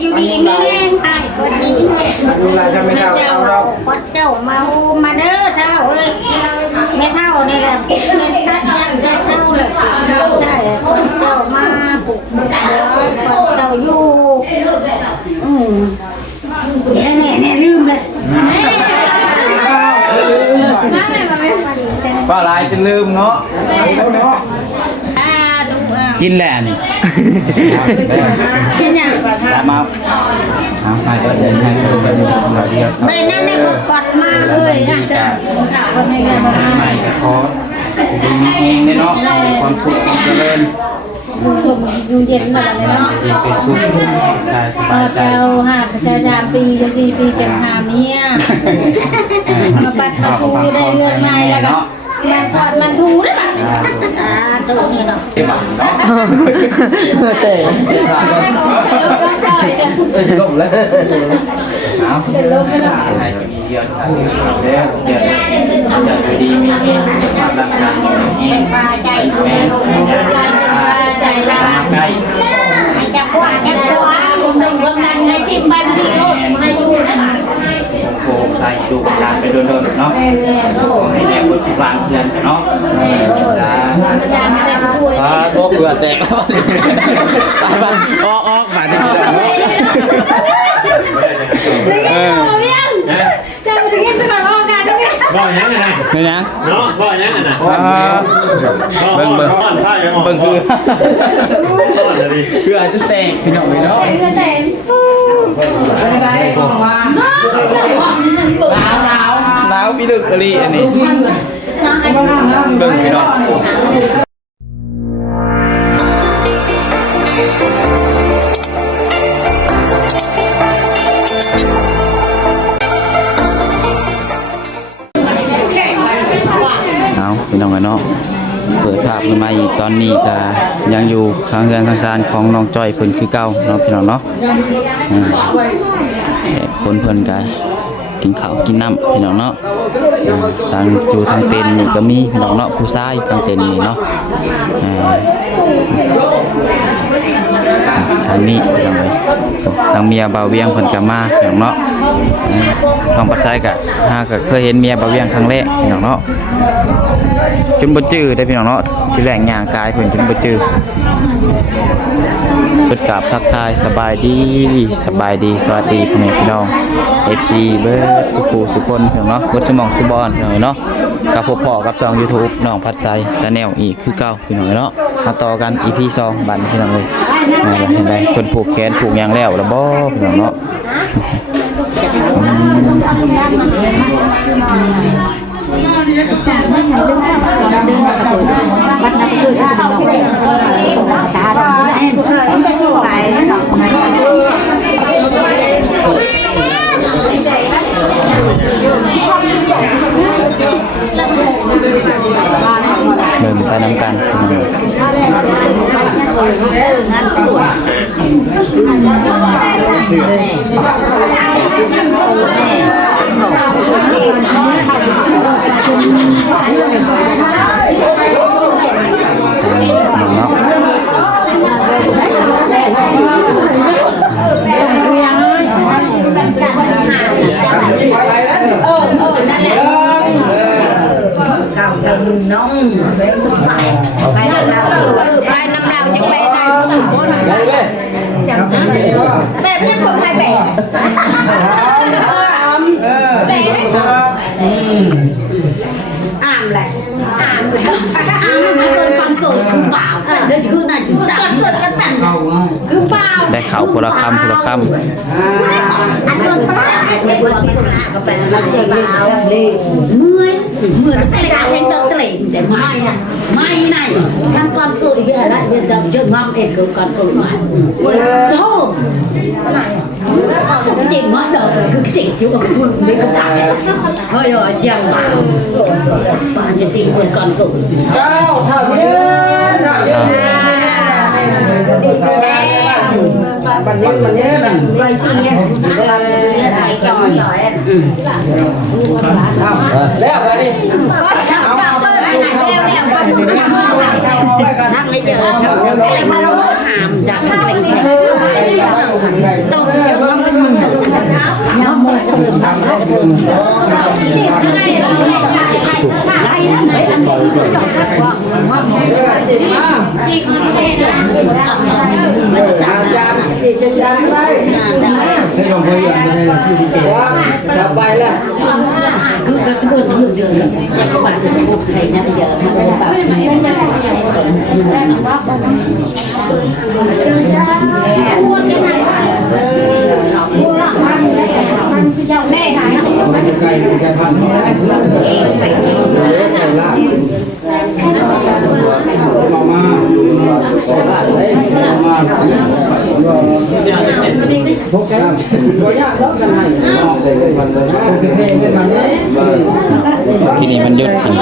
อยู่ดีไม่แห้งค่ะคนนี้ดูแลจะไม่เท่าเราพอเจ้ามาโฮมาเด้อเท่าเอ้ยไม่เท่านี่แหละเป็นตัดยังได้เท่าเลยเราใช่คนเจ้ามาปลุกเบิกเด้อคนเจ้าอยู่เนี่ยลืมเลยป้าลายจะลืมเนาะกินแหละนี่กินยังแต่มาให้ก็เดินให้ก็เดินเราเดียวเดินนั่นได้ก็กอดมาเลยนะจ๊ะไม่ก็ขอดีเองเนาะความสุขความเจริญอยู่เย็นมาเลยเนาะเป็นสุขเจ้าหาประชาชนปีจังหาเมียมาปัดมาทูได้เรื่องใหม่แล้วก็มันกอดมันทูได้ป่ะตัวนี้เนาะเนาะเตะลมแล้วเป็นลมแล้วเดี๋ยวจะดีมีเองรักษาเองใจใจละใกล้จะกว่าจะกว่าคนหนึ่งคนนั้นในทีมไปมาที่โลกมาอยู่ได้ป่ะโค้งใส่ดูกการไปโดนๆเนาะให้แม่คนที่ฟังเพื่อนเนาะโอ้เบื่อแตกแล้วตายบ้านออกมาดิจะไปกินสมัครออกการได้ไหมบ่อยยังไงนี่นะเนาะบ่อยยังไงนะเบิ่งคืออาจจะแตกพี่น้องเนาะหนาวพี่ดึกอะไรอันนี้เบิ่งพี่น้องพี่น้องเนาะเปิดภาพขึ้นมาอีกตอนนี้ก็ยังอยู่ข้างเรือนข้างซานของน้องจ้อยเพิ่นคือเก่าเนาะพี่น้องเนาะคนเพิ่นก็กินข้าวกินน้ำพี่น้องเนาะทางอยู่ทางเต็นนี่ก็มีพี่น้องเนาะผู้ชายทางเต็นนี่เนาะทางนี้พี่น้องเลยทางเมียบ่าวเวียงเพิ่นก็มาพี่น้องเนาะน้องปัสไซก็ก็เคยเห็นเมียบ่าวเวียงครั้งแรกพี่น้องเนาะจนบ่จื้อได้พี่น้องเนาะที่แหล่งย่างกายเพิ่นจนบ่จื้อเปิดกราบทักทายสบายดีสวัสดีพ่อแม่พี่น้อง FC เบิร์ดสุคนพี่น้องเนาะกดสมองสุบอนพี่น้องเนาะกับพบพ่อกับช่อง YouTube น้องพัดไซChannel อีกคือเก่าพี่น้องเนาะมาต่อกัน EP 2บัดพี่น้องเลยเห็นได้เพิ่นผูกแขนผูกหยังแล้วบ่พี่น้องเนาะวัดนับคือได้ขนมตาแอนต้องไปสู้ไปเดินไปน้ำกันงานสวยน้องไปน้ำดาวจะไปได้แบบนี้คนไทยแบบอ่ามแหละอ่ามมันเป็นการเกิดคือเปล่าเดี๋ยวคือไหนคือต่างเกิดกันแต่งคือเปล่าได้ข่าวพลคำอันคนปลาอันคนปลาก็เป็นเราเจอเปล่าเมื่อยแต่ละการเช็คเดิมตะลิ่งใช่ไหมไม่ไหนทำความตื่นเยอะแล้วเดี๋ยวจะงอมเองคือการตื่นมาโธ่จริงมั้งเด้อคือจริงอยู่กับคุณไม่กระต่ายเฮ้ยยังบ้าบ้าจะจริงคนก่อนตื่นเจ้าเท่านี้บันนี้นั่นไปจริงเนี่ยไหนจอยแล้วไปดินักไม่เจอมาลงหาม จากไม่เป็นเช่ต้องต้องเป็นมือย้ำมือคือทำให้เพิ่มจะได้เราไล่ไม่ทำให้จบว่าที่คนเทศให้ลองพยายามไปในหลักที่ดีกลับไปแล้ว คือแบบบุญอยู่เดือนกับอย่างบ้านจะบุญใครเนี่ยเยอะมันก็แบบแม่หาย ไก่จะทำมาพวกแกตัวยากแล้วกันไหนที่นี่มันหยุดกิน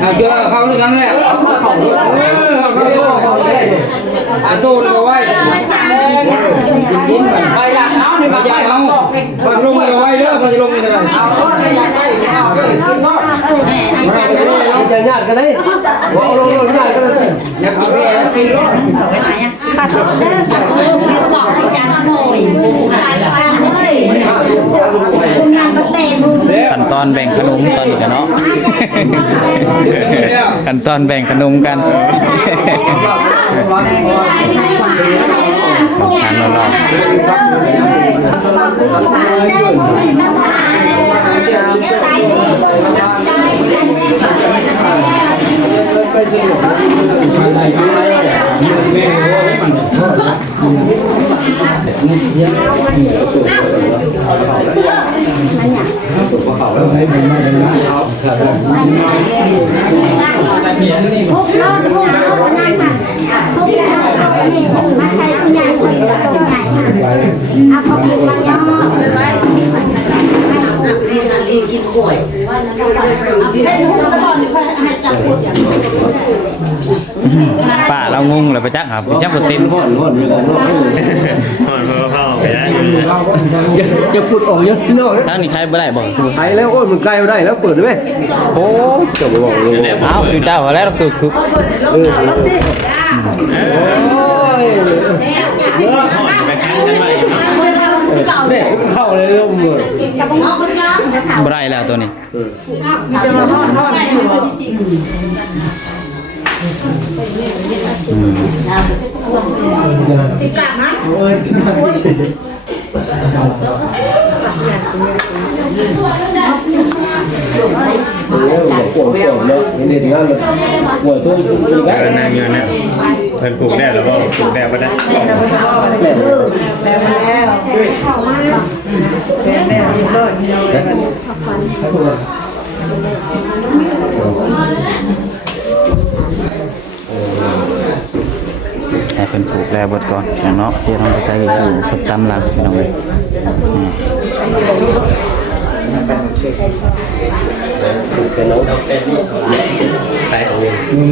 เอาเจอเขาด้วยกันแหละเอาตู้นี่ก็ไว้กินไปอยากเอานี่มาอยากเอาพันลงนี่ก็ไว้เด้อพันลงนี่ก็ได้เอาก็ได้อยากได้เอากินบ่จะญาติกันเลยว่าลงญาติกันเลยอยากกินแม่กินรถ บอกให้จานหน่อย ขั้นตอนแบ่งขนมตอนนี้กันเนาะขั้นตอนแบ่งขนมกันทางเราป้าเรางงเลยไปจักครับไปจักบ่เต็ม จะพูดออกเยอะเนาะ ทางนี้ใครบ่ได้บ่ ไปแล้วโอ้ยมันไกลได้แล้วเปิดได้ไหมโอ้จะไปบอกเลย เอ้าคือเจ้าว่าแล้วคือเนี่ยเข้าเลยเริ่มเลย บ่ได้แล้วตัวนี้นางอยู่เนี่ยเพิ่นปลูกได้หรือเปล่าปลูกได้บ่ได้ให้เพิ่นปลูกแล้วเบิดก่อนอย่างเนาะเดี๋ยวต้องไปใช้วิธีเพิ่นตามหลังพี่น้องเอ้ยเป็นน้องเป็นนี่ไปเอาเองเ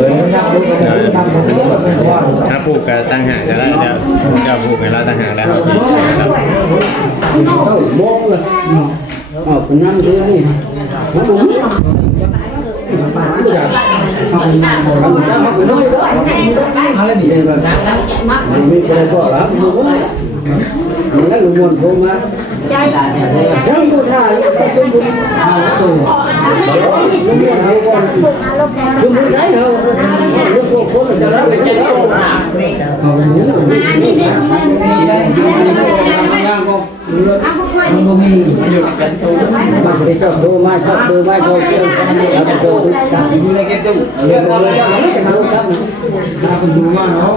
ลยถ้าปลูกก็ตั้งหากก็ได้เดี๋ยวจะปลูกให้เราตั้งหากแล้วครับ โม่เลยอ๋อคุณนั่งดูนี่อะไรดีเลยแบบนั้นไม่ใช่ก็รับรู้ว่ามันก็ลุงวนพงมายังดูท่ายังสมบูรณ์สมบูรณ์ได้เหรอลูกพวกคนจะรับไปเจ็บตัวมันมีมันไม่ชอบดูไม่ชอบดูไม่ชอบเกี่ยวแล้วก็ดูการดูในเกตุเรื่องอะไรอย่างนี้ครับนะคนดูมาเนาะ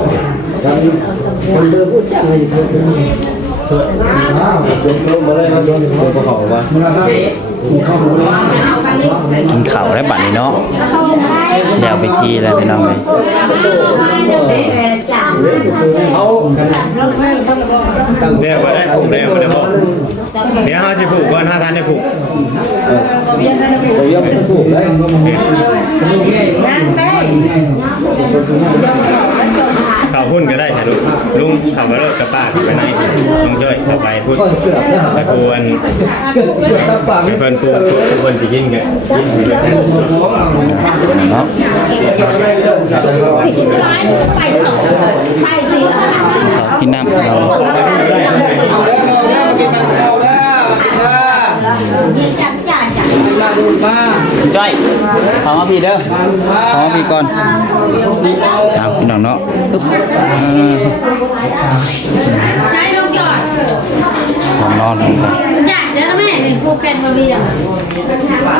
คนดูพูดจังเลยโดนลงมาเลยครับโดนกระเป๋าว่า กินข้าวแล้วบัดนี้เนาะเดี๋ยวไปทีแล้วพี่น้องเลย เดี๋ยวบ่ได้ผูกเดี๋ยวบ่ได้บอกเดี๋ยวเฮาสิผูกก่อนถ้าท่านได้ผูก เรายังไม่ถูกเลย เข้าพุ่นก็ได้ค่ะลุงเข้ามาเลิกกับป้าไปไหนลุงช่วยเข้าไปพุ่นตะกวน ตั้งปาก เพิ่นตัวทุกคนสิกินกันกินสิเบิด เนาะ ที่น้ำเรา จ้อยขอมาพี่เด้อขอมาพี่ก่อนเอาพี่น้องเนาะ ใช้ลูกหยอด ของนอนของก่อน จ้ะเดี๋ยวแม่หนึ่งคู่แข่งมาเบียร์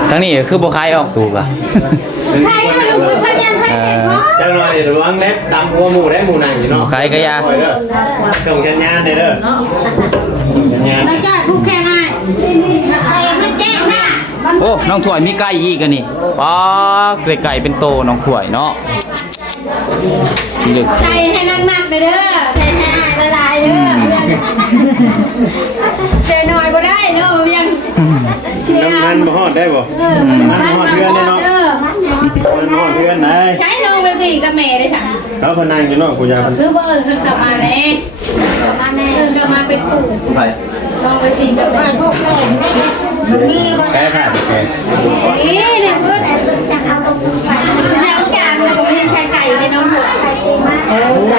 ทั้งนี้คือบ่คายออกตูป่ะ ใช่ก็ลูกเป็นพยานใช่ไหมพ่อ จังหน่อยระวังแนบตามหัวหมูได้หมูนั่งอยู่เนาะ บ่คายก็ยา ส่งสัญญาณเด้อสัญญาณ แล้วจ้ะคู่แข่งไงใครไม่แจ้งนะ โอ้น้องถวยมีไก่อีกอันนี่ป๊าไก่เป็นโตน้องถวยเนาะที่ลึก ใส่ให้หนักๆเลยเด้อใส่ให้ละลายเด้อใส่หน่อยก็ได้เนาะยังเชีย น้ำมันบ่ฮอดได้บ่ มันหอดเพื่อนเลยเนาะ มันฮอดเพื่อนไหน ใช้ลงไปตีกับแม่ได้สั่ง เขาพนังอยู่เนาะกูยา คือเบอร์ขึ้นกลับมาแน่กลับมาเป็นปู่ลองไปตีกับแม่พวกแม่นี่ แก้ผ้าแก้ เนี่ยเพื่อนจางเลยก็ไม่ได้ใช้ไก่ในน้องหัว ง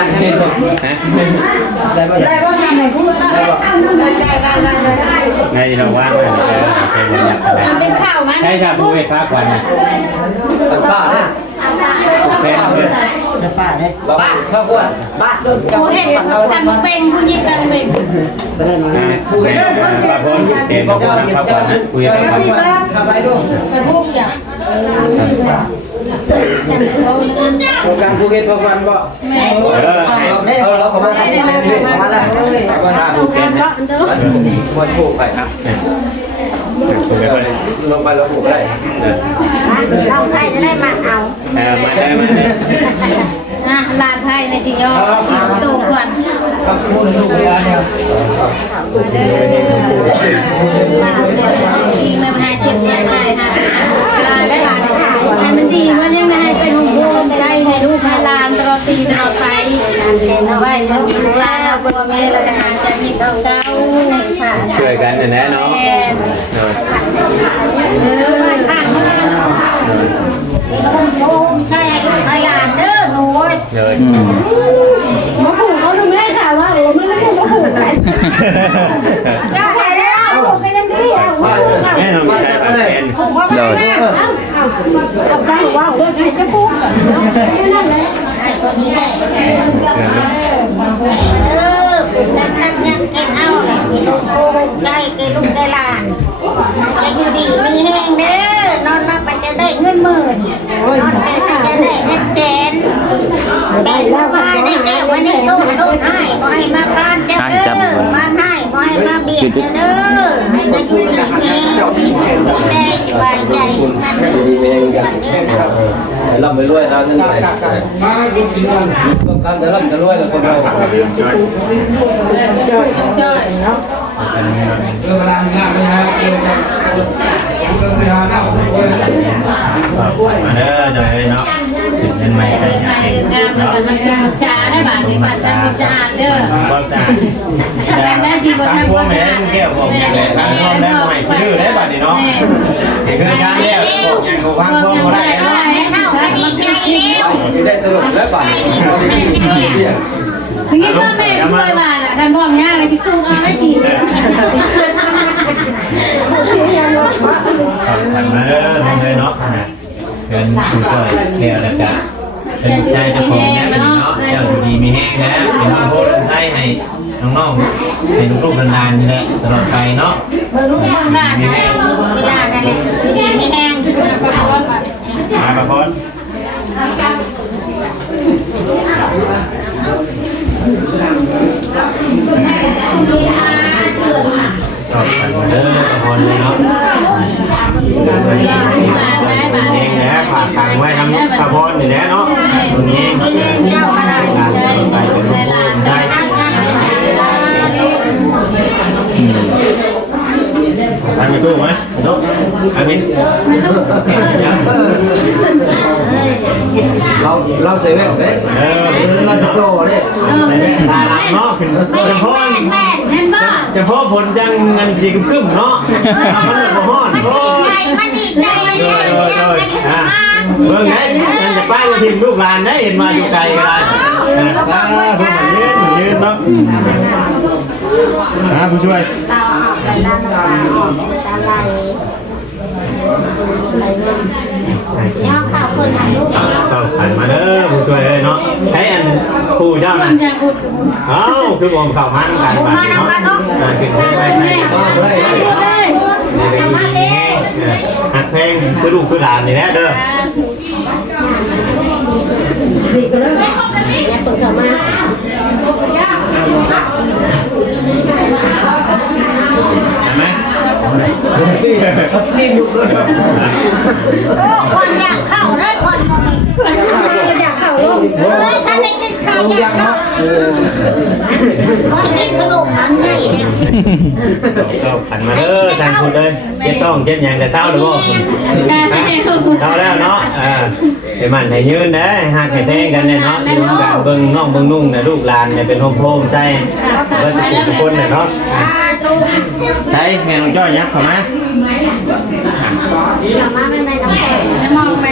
านนี้ต้อง ฮะ ได้ป่ะได้ป่ะ ไงเราว่างเลยเป็นอยากอะไร มันเป็นข้าวมัน ใช่ชาบูเวทภาควันนะ ตั้งป้าเนี่ย เป็นเลย ป้าข้าวกล้วยป้า กูเห็นกันมึงเป็นกูยิงกันเป็น ป้าพลเต็มภาควันนะคุยกันภาควัน เข้าไปดู ไปพวกอย่างเราเงิน โครงการภูเก็ตพวันบ่ แม่ เราก็มาทำนี่มาแล้วมาภูเก็ตวันผูกไปครับ คุยกัน ลงไปเราผูกได้ เราใครจะได้มาเอา มาได้มาได้ นะลานไทยในที่ยอโตกว่า กับคุณลูกเรือเนี่ย เด้อลานเนี่ยทิ้งเลยมาให้เจ็บเนี่ยให้ฮะได้ลานให้มันดีว่ายังไม่ให้ไปหุ่นโฮมได้ให้ลูกให้ลานตลอดปีตลอดไปเอาไว้แล้วลานเราพ่อแม่เราจะหาจะมีเก่าค่ะ ช่วยกันแน่เนาะ ใช่ไอ้หลานเด้อหนู เลย มาผูกเขาดูแม่ค่ะว่าไม่ได้ผูกมาผูกกันได้แล้วไปยังดีเอา แม่น้องชายปากแขน เดี๋ยว เอาได้ว่าเรื่องใครจะพูดกันนั่นแหละไอ้คนนี้ได้นั่งยังกินเอากินลูกได้กินลูกได้หลานจะอยู่ดีมีแห้งเด้อนอนรับไปจะได้เงินหมื่นนอนไปจะได้เงินแสนได้แล้วมาได้แก้ววันนี้ตู้ให้ก็ให้มาบ้านจะเด้อมาให้ก็ให้มาเบียดจะเด้อให้มาอยู่ดีมีได้สบายใจกันกันเด้อนะ ร่ำไปรวยนะนั่นไงมาดูกินกันต้องการจะร่ำจะรวยแล้วคนเราเรื่องราวงานนะฮะเรื่องราวน่าสนใจ มาเด้อจอยเนาะเป็นใหม่ไป งามแล้วก็มันช้าได้บาทในบัตรจะมีจะอ่านเด้อ ก็จะได้ชีวิตทางพวกแม่แก้วบอกอย่างไรทางพ่อแม่ใหม่ชื่อได้บัดนี้เนาะนี่คือชาติแล้วบอกอย่างกูฟังพ่อเขาได้เนาะ ให้เท่ากันดีใจแล้ว ได้ตลกแล้วป่ะ ถึงนี้พ่อแม่ช่วยมาดันพ่อแม่อะไรที่ตู้เอาไม่ฉีด มาเด้อทำเลยเนาะเป็นผู้ช่วยแก้วแล้วกันเป็นใจเจ้าของแม่เนาะเจ้าดีมีแห้งแล้วเป็นโพลใช้ให้น้องๆให้ลูกๆนานๆนี่แหละตลอดไปเนาะ เบอร์ลูกเบอร์หลานเวลานั่นแหละดีไม่แห้ง มาประพน เด้อตะพรเลยเนาะเองนะฝากทางไว้ทำตะพรนี่แหละเนาะตรงนี้เจ้าอะไรใส่เป็นใช่ทำไปตู้ไหมตู้อันนี้เราเซเว่นเด้เราจะโตเด้ตาลับเนาะจะพ่อผลจังเงินสีกึ่มเนาะมันจะพ่อโอ้เบิ่งไงมันจะป้ายจะทิ้งลูกหลานได้เห็นมาอยู่ไกลก็ได้ถ้าผู้ยืนเนาะผู้ช่วยต้องผ่านมาเด้อผู้ช่วยเลยเนาะให้อันผู้เจ้าน่ะเอ้าคือผมเข้ามาทำการบ้านเนาะขึ้นไปนี่ก็อยู่ดีหักแพงคือลูกคือหลานนี่แหละเด้อเห็นไหมนี่อยู่เลยคนอยากเข้าได้คนอยากเข้าลูกถ้าได้กินข้าวอยากเข้ากินขนมมันใหญ่เนี่ย ก็ผันมาเด้อทางคุณเลยเจ็ดต้องเจ็ดอย่างแต่เช้าหรือเปล่าเช้าแล้วเนาะไอ้มันให้ยืนนะหักให้แทงกันเนี่ยเนาะอยู่กันเบิ่งน้องเบิ่งนุ่งนะลูกหลานเนี่ยเป็นโฮมใช่เบิ่งทุกคนเนี่ยเนาะใช่แม่น้องจ้อยยักษ์เข้ามามองไป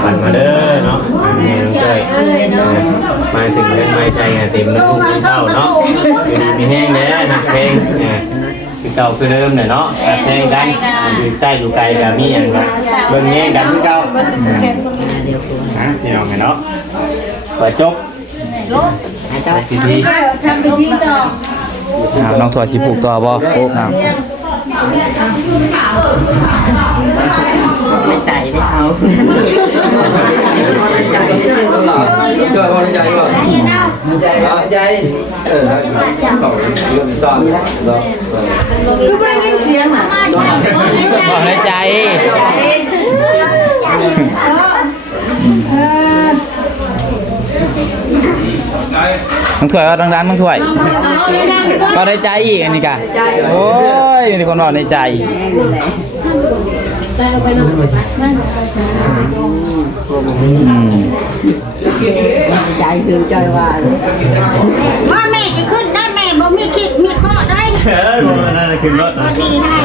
ผันมาเด้อเนาะจ้อยมาถึงเล่นไม้ใจเต็มแล้วเท่าเนาะมีแห้งเด้อหักแห้งคือเก่าคือเดิมเนี่ยเนาะหักแห้งกันอยู่ใต้อยู่ไกลกับมีอย่างกันเบิ่งแห้งกันคือเก่านี่น้องเนาะเปิดจบพิธี ทำพิธีต่อ น้องถั่วจิผูกต่อบ่โอ้น้ำ ไม่ใจไม่เอาใจเกิดวันใจก่อนใจเริ่มซ่อนคือไม่ได้ยินเสียงอ่ะ บอกในใจมึงถ้วยเอาดังๆมึงถ้วยก็ในใจอีกอันนี้กะโอ้ยมีคนบอกในใจใจคือใจว่า ว่าแม่จะขึ้นได้แม่บ่มีคิดมีข้อได้ ผมน่าจะขึ้นรถ ก็ดีให้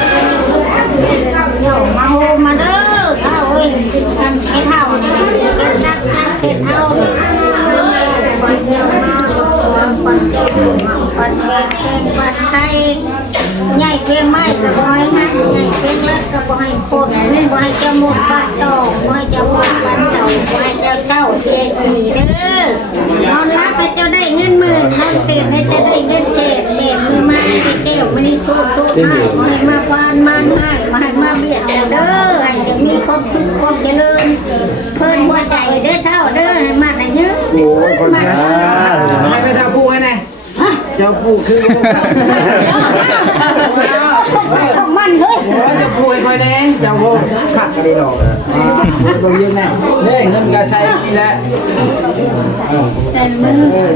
โยมาโฮมาเด้อเท่าเอ้ยทำให้เท่านี่กันนักเห็นเท่าปันเดียวมาปันเดียวปันเก่งปันไทยใหญ่เพียงไม้ก็บ่ให้หักใหญ่เพียงรัดก็บ่ให้โคตรบ่ให้จมูกปัดดอกบ่ให้จมูกปัดเต่าบ่ให้เจ้าเต้าเทียอีเด้อนอนรับให้เจ้าได้เงินหมื่นนั่งเตียนให้เจ้าได้เงินเจ็ดเด็ดมือมาให้แก้วไม่ได้สู้ให้บ่ให้มาควานมันให้บ่ให้มาเบียดเอาเด้อให้จะมีความสุขความเจริญเพิ่นหัวใจเด้อเท่าเด้อให้มันอายุ โอ้ยคนนั้นให้ไปทำผู้ให้แน่เจ้าผู้คือของมันเฮ้ย เจ้าผู้ให้คอยแน่เจ้าผู้ขัดกันดีหรอกต้องยืนแน่เนี่ยเงินกระใช้กี่แล้ว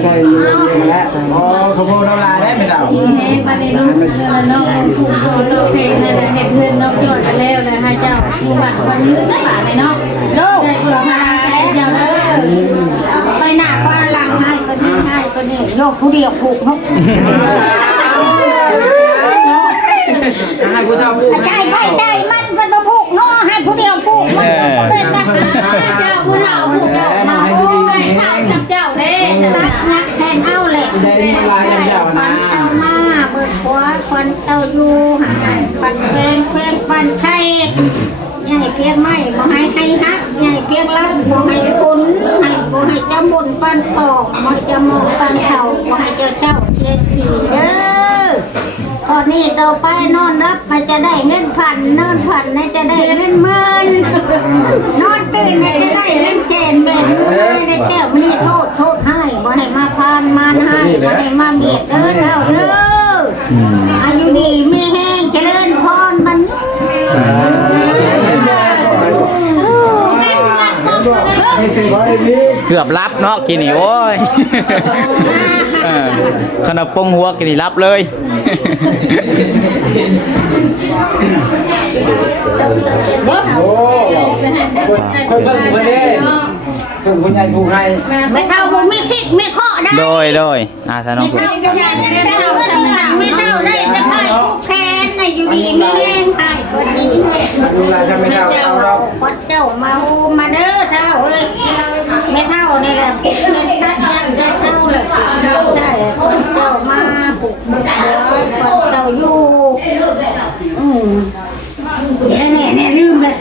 ใช่ยืนมาแล้วอ๋อขโมยเราลาได้ไหมเรา แห้งมาในลูกเงินน้องถูกโดนโดนเพลงเลยนะเห็นเงินน้องจอดกันแล้วนะให้เจ้าผู้บัตรวันนี้ก็บาทเลยเนาะ ลูก ได้ตัวมาได้เจ้าเลย ไปหน้าฟ้าหลังให้คนนี้ให้คนนี้โลกผู้เดียวผูกนก ให้ผู้ชายผู้ ใจไปใจมันเป็นมาผูกเนาะให้ผู้เดียวผูกมันเป็นนะ เจ้าผู้เฒ่าผู้เฒ่ามาโอ้ยเฒ่าชับเจ้าเด้ ตัดนักแทนเอาแหละ ได้ลายยาวๆ ปั นะ นเต้ามาเบิดขวาปันเต้าอยู่ปันเองเพียงปันไข่ใหญ่เพียงไม่บ่ให้ให้ฮักใหญ่เพียงลัดบ่ให้ปุ้นให้บ่ให้จำบุญปันปอกบ่ให้จำมองปันเข่าบ่ให้เจ้าเจ้าเทียนผีเด้อ นี้ต่อไปนอนรับมันจะได้เงินพันนอนพันมันจะได้เงินหมื่นนอนตื่นมันจะได้เงินแสนแบบไม่ได้แก้วไม่ได้โทษให้บ่ให้มาพานมานให้บ่ให้มาเบียดเด้อเท่าเด้ออายุดีมีแห้งเจริญพรบัน เกือบรับเนาะกินนี่โอ้ยขนมปงหัวกินนี่รับเลยคนเพิ่งคนนี้เพิ่งคนใหญ่ผู้ให้ ไม่เท่าบ่มีคิดมีข้อได้ โดยถ้าน้อง ไม่เท่าได้ไม่เท่าได้จะไปแค้นในอยู่ดีไม่แห้งไปคนนี้ ดูแลจะไม่เท่าเอาเรา พอเจ้ามาโฮมาเด้อเท่าเอ้ยไม่เท่านี่แหละเงินนักยังจะเท่าเลยเราใช่คนเจ้ามาปลุกเบิกเด้อคนเจ้าอยู่เนี่ยลืมเลย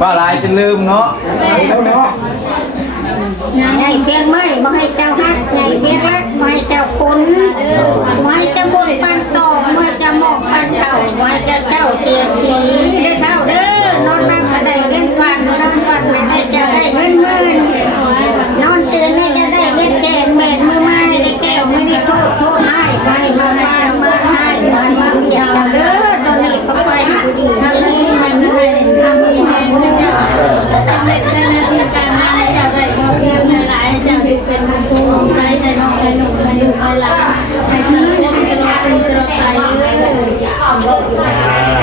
ว่าลายจะลืมเนาะ ใหญ่เพียงไม่บ่ให้เจ้าฮักใหญ่เพียงฮักบ่ให้เจ้าคุณบ่ให้เจ้าบนปันตอกบ่ให้เจ้าหมอกปันเข่าบ่ให้เจ้าเจ้าเตียงผีได้เท่าเด้อนอนนั่งก็ได้เงินพันนอนวันให้เจ้าได้เงินหมื่นนอนตื่นให้เจ้าได้เงินแก่แม่มือไม้ได้แก้วไม่ได้โทษให้ไปมาให้มาเบียดเจ้าเด้อตอนนี้ก็ไปอยู่ดีนี่มันให้ทำให้การงานเจ้าได้ก็เพียงหลายเจ้าเป็นผู้ใช้ในน้องในหนุ่มในลูกในหลานในสังคมในโลกเป็นตรอกใจเลย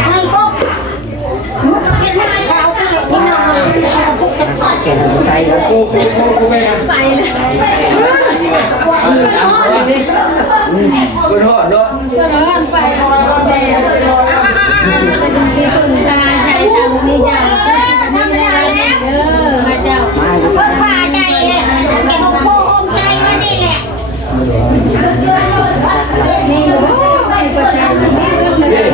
ให้ก็มึงก็เป็นให้เขาที่นอนเราพุกจะขอเก็บใส่แล้วกู ไปเลย คนหอดเนาะ ก็ร้อนไปเป็นที่คุณตาใช้ทำมีอย่างไม่ได้เด้อพระเจ้า เพิ่งพาใจเลยเก็บโค้งใจมานี่แหละ นี่หนูก็ใจนี่เอื้อมเลย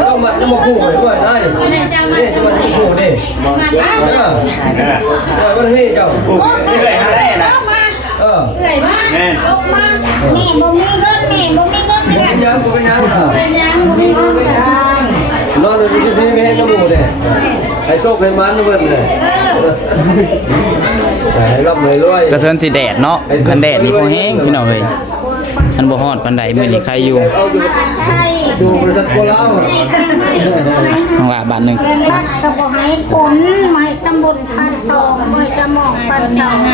ต้องมาจะมาขู่เลยด้วยได้ ในเจ้ามา นี่จะมาขู่ดิ มาบ้าน วันนี้เจ้า ไม่ได้หาได้นะ มา เออ เอื่อยบ้าน แม่ ลงมาแม่บ่มีเงินแม่บ่มีเงิน เป็นยังกูเป็นยัง เป็นยังกูมีคนกัน นอนอยู่ที่ไม่ให้กระมูเนี่ยไอ้โซ่เป็นมันเบิ่นเลยไอ้รับเลยรวย กระเซินสีแดดเนาะคันแดดนี่พอแห้งพี่น้องเอ้ยมันบ่ฮอดปานใดมื้อนี้ใครอยู่ ใช่ ดูบริษัทโคราช ข้างล่างบ้านหนึง เป็นรัฐก็บ่ให้คนไม่ตำบลพันตองไม่จะมองปันตองไม่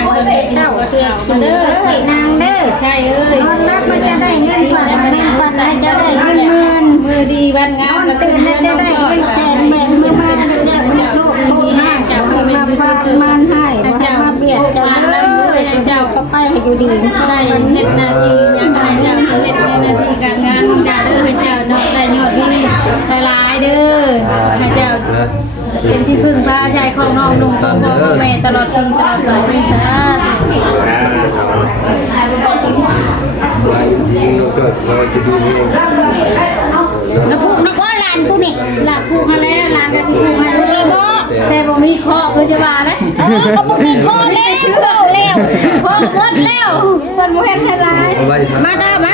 เจ้าเทียเด้อให้นางเด้อ ใช่เอ้ย นอนรับมันจะได้เงินพันเงินพันจะได้เงินหมื่น มือดีวันงาน ตื่นแล้วจะได้เงินแสนแม่ไม่มาจะได้ไม่โลภโทษให้เจ้ามาพานมันให้มาเบียดเจ้าเด้อเจ้าก็ไปให้อยู่ดี ได้เฮ็ดนาทียังได้เจ้าเฮ็ดในนาทีการงานจ้าเด้อให้เจ้าเนาะได้ยอดยิ่งหลายเด้อให้เจ้าเป็นที่พึ่งพาใจของน้องนุ่งของพ่อแม่ตลอดถึงตลอดไปสาธุ แล้วพูดนักว่าลานพูดนี่ หลักผูกให้แล้วหลานก็สิผูกให้เลยบ่แต่บ่มีข้อคือจะว่าเด้ ก็บ่มีข้อแล้วซื้อเบาแล้ว ข้อหมดแล้วมันบ่เฮ็ดให้หลาย มาได้ไหม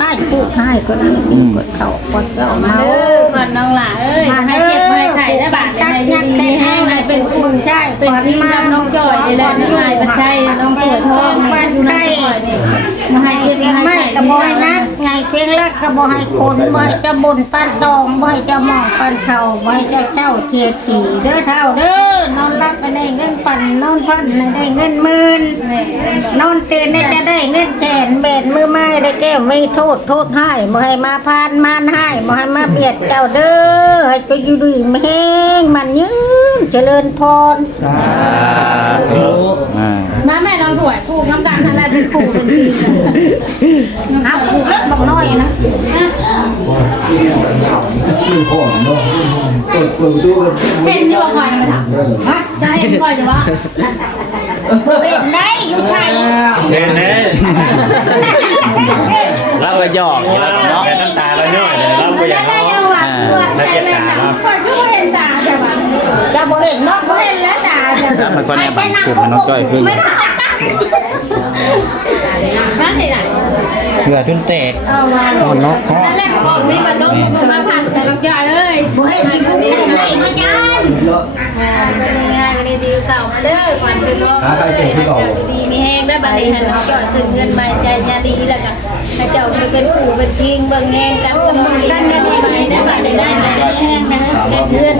ป้าพูดให้คนนี้กดเขากดเจ้ามา เด้อก่อนน้องหล่าเอ้ยให้เก็บไว้ไข่ได้บาทให้ดีให้ให้เป็น คุณใช่ เป็นที่มาน้องจอยนี่แหละน้องนายบัญชัยน้องเปิดท้องให้ดูน้องจอยนี่มาให้เก็บ ยัง ให้ ไม่กระบอยนัดไงเพียงรักกระบอยคนบ่อยจะบ่นปันตองบ่อยจะมองปันเข่าบ่อยจะเจ้าเทียขี่เด้อเท่าเด้อนอนรับไปได้เงินปันนอนพันได้เงินหมื่นนอนตื่นจะได้เงินแสนเบ็ดมือไม้ได้แก้วไม่โทษให้บ่ให้มาพานมานให้บ่ให้มาเบียดเจ้าเด้อให้ไปอยู่ดีไม่แห้งมันยืนเจริญพร น้าแม่น้องถวยปลูกน้ำกันอะไรเป็นปลูกเป็นที เอาผูกเล็กบอกน้อยนะ เห็นอยู่ว่าคอยมาถามจะเห็นคอยจะว่า เป็นได้อยู่ไทย เห็นไหม แล้วก็หยอกอยู่แล้วเนาะ แต่น้ำตาเราย่อยเลยเราไม่อยาก ได้ ร้อง จังหวะตัวใจแม่นะก่อนคือเห็นตาแต่ว่า จะบ่เห็นเนาะบ่ เห็ เห็ น น แล้วตาแต่ มันก็แน่บังคุมมันน้องจ้อยขึ้น ไม่ได้ บ้านไหนล่ะ เหือจนแตก นั่นแหละบอกมีบันดงมาผ่านแต่ละอย่างเลย บ่ให้กินข้าวเหนียวไหนมาจาน ง่ายก็ดีเก่ามาเด้อก่อนขึ้นรถดีมีแห้งได้บัดนี้นะเจ้าขึ้นเงินใบใจยาดีแล้วกันถ้าเจ้าเป็นผู้เป็นทิ้งเบิ่งแห้งกันกันกันดีไปได้บัดนี้ได้แห้งนะแห้งเพื่อน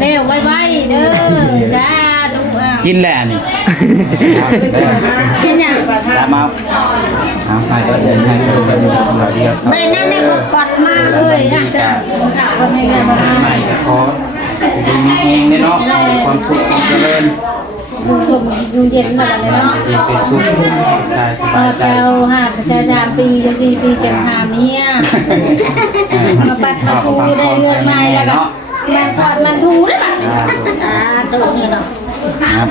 เร็วไวๆเด้อจ้าดูอ่ะ กินแหละนี่ กินอย่าง ตามมาให้ก็เดินให้ดูกันเราเดียว เบยนั่นได้บ่ก่อนมา เลยอ่ะจ้าข่าวว่าไงกันบ้าง ใหม่ก็ขอดีมีเองเนาะความสุขความเจริญ ดูชมดูเย็นมาเลยเนาะ ดีเป็นสุขได้ส พอบ ายใจ เจ้าหาประชาชนปีจะปีจะหาเมียมาปัดมาทูได้เงินมาแล้วก็มันกอดมันทูแล้วกัน ตัวนี้เนาะ ครับ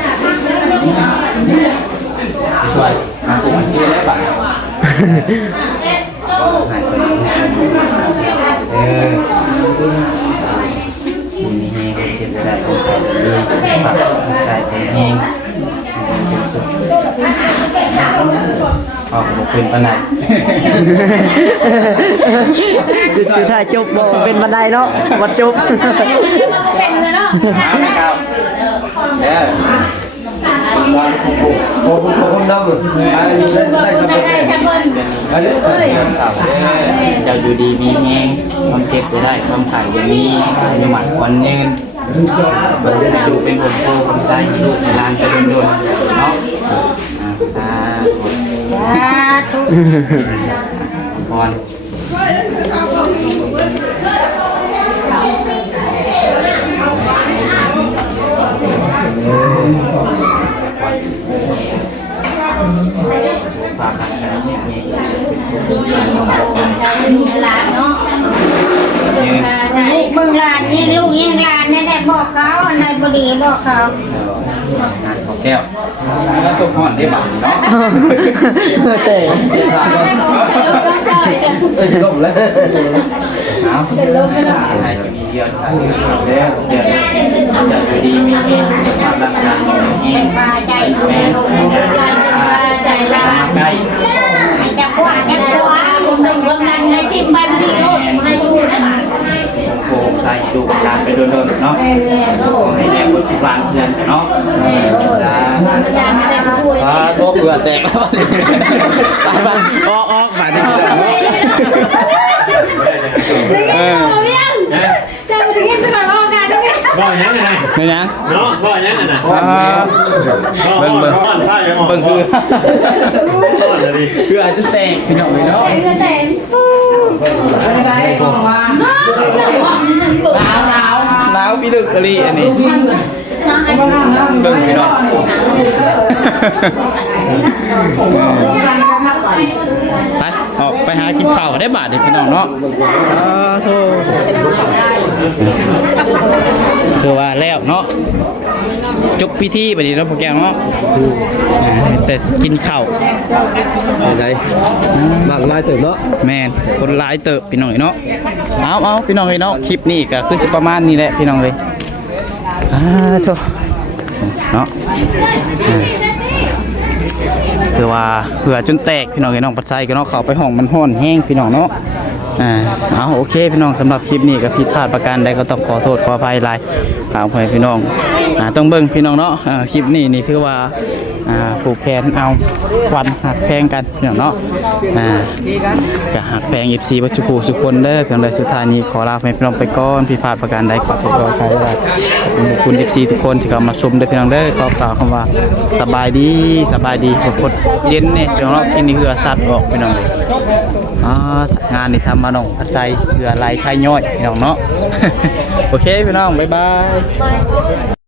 ช่วยมาตุ้มที่แล้วบ้างมีเฮงเก็บได้ก็ดีปักใจเป็นเฮงออกมาเป็นปัญหา จุดท้ายจบบ่เป็นบันไดเนาะวัดจบ เป็นเลยเนาะ ครับเด้อ โอ้คนน้ำเลยได้สำเร็จ ได้แค่เพิ่น อันนี้ ครับเจ้าอยู่ดีมีแฮงความเจ็บจะได้ความถ่ายอย่างนี้มีหมัดควันยืนดูเป็นคนโตคนใจลูกหลานจะโดนเนาะพรฝากกันนะเนี่ย มีหลานเนาะ ลูกเบิ่งหลานนี่ลูกยังหลานนี่ได้บอกเขาในบ่ดีบอกเขา งานของแก้วแล้วตัวพ่อนได้บังเนาะ แต่ ลมแล้ว เอาให้มีเดียวแล้วเดี๋ยวจะดีมีเองความรักกันมี บายใจ แม่ ใจละ ใกล้ ให้จะกว่าจะกว่า คนหนึ่งคนนั้นให้ทิมไปพอดีโลดให้อยู่นะ โคงใส่ดูกการไปโดนๆเนาะขอให้แม่คนที่บ้านเพื่อนเนาะ อาจารย์ไม่ได้ช่วย โต๊ะเบื่อแตกแล้วตายบ้านออกมาดิ จะไปกินสลัดออกกันได้ไหม บ่ยังไง ไม่ยัง เนาะบ่ยังไงนะ เบิ่ง เบิ่งคือเลยดิ คืออาจจะแตกพี่น้องเลยเนาะ เงินแต่ง หนาวพี่ดึกอะไรอันนี้เบิ่งพี่น้องไปออกไปหากินข้าวได้บาทเด็กพี่น้องเนาะโธ่คือว่าแล้วเนาะจบพิธีไปดีแล้วพวกแกเนาะแต่กินข้าว ไหนบางรายเติมเนาะ แม่นคนหลายเติบพี่น้องเนาะเอาพี่น้องเนาะคลิปนี้ก็คือสิประมาณนี้แหละพี่น้องเลยโธ่เนาะคือว่าเผื่อจนแตกพี่น้องปัดไซก็เนาะเข้าไปห้องมันห้อนแห้งพี่น้องเนาะเอาโอเคพี่น้องสำหรับคลิปนี้ก็ผิดพลาดประการใดก็ต้องขอโทษขออภัยหลายพี่น้องต้องเบิ่งพี่น้องเนาะคลิปนี้นี่ถือว่าผูกแขนเอาควันหักแพงกันพี่น้องเนาะก็หักแพง FC วัชภูสุคนเด้อเพียงใดสุดท้ายนี้ขอลาพี่น้องไปก่อนผิดพลาดประการใดขอโทษขออภัยหลายขอบคุณ FC ทุกคนที่เข้ามาชมเด้อพี่น้องเด้อขอกล่าวคำว่าสบายดีกดเย็นเนี่ยพี่น้องเนาะกินนี่คือสัตว์ออกพี่น้องเลยงานนี่ทำมาน้องพัดไซเพื่อไล่ไข่ย่อยพี่น้องเนาะ โอเคพี่น้องบ๊ายบาย